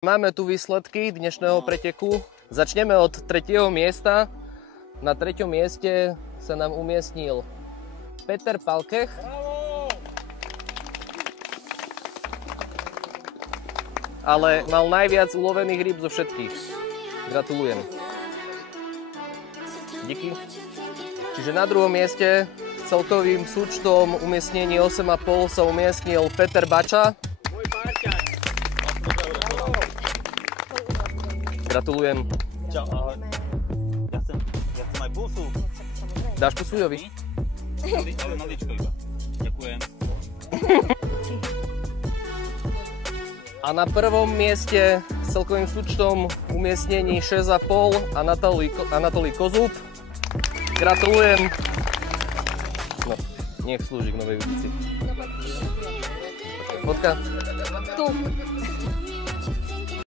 Máme tu výsledky dnešného preteku. Začneme od 3. miesta. Na 3. mieste sa nám umiestnil Peter Palkech. Ale mal najviac ulovených rýb zo všetkých. Gratulujem. Díky. Čiže na 2. mieste s celkovým súčtom umiestnení 8,5 sa umiestnil Peter Bača. Gratulujem. Čau, ahoj. Ja chcem aj pusu. Dáš pusu Jovi? Ale maličko iba. Ďakujem. A na 1. mieste s celkovým súčtom umiestnení 6,5 Anatolí Kozub. Gratulujem. No, nech slúži k novej ulici. Fotka? Tu.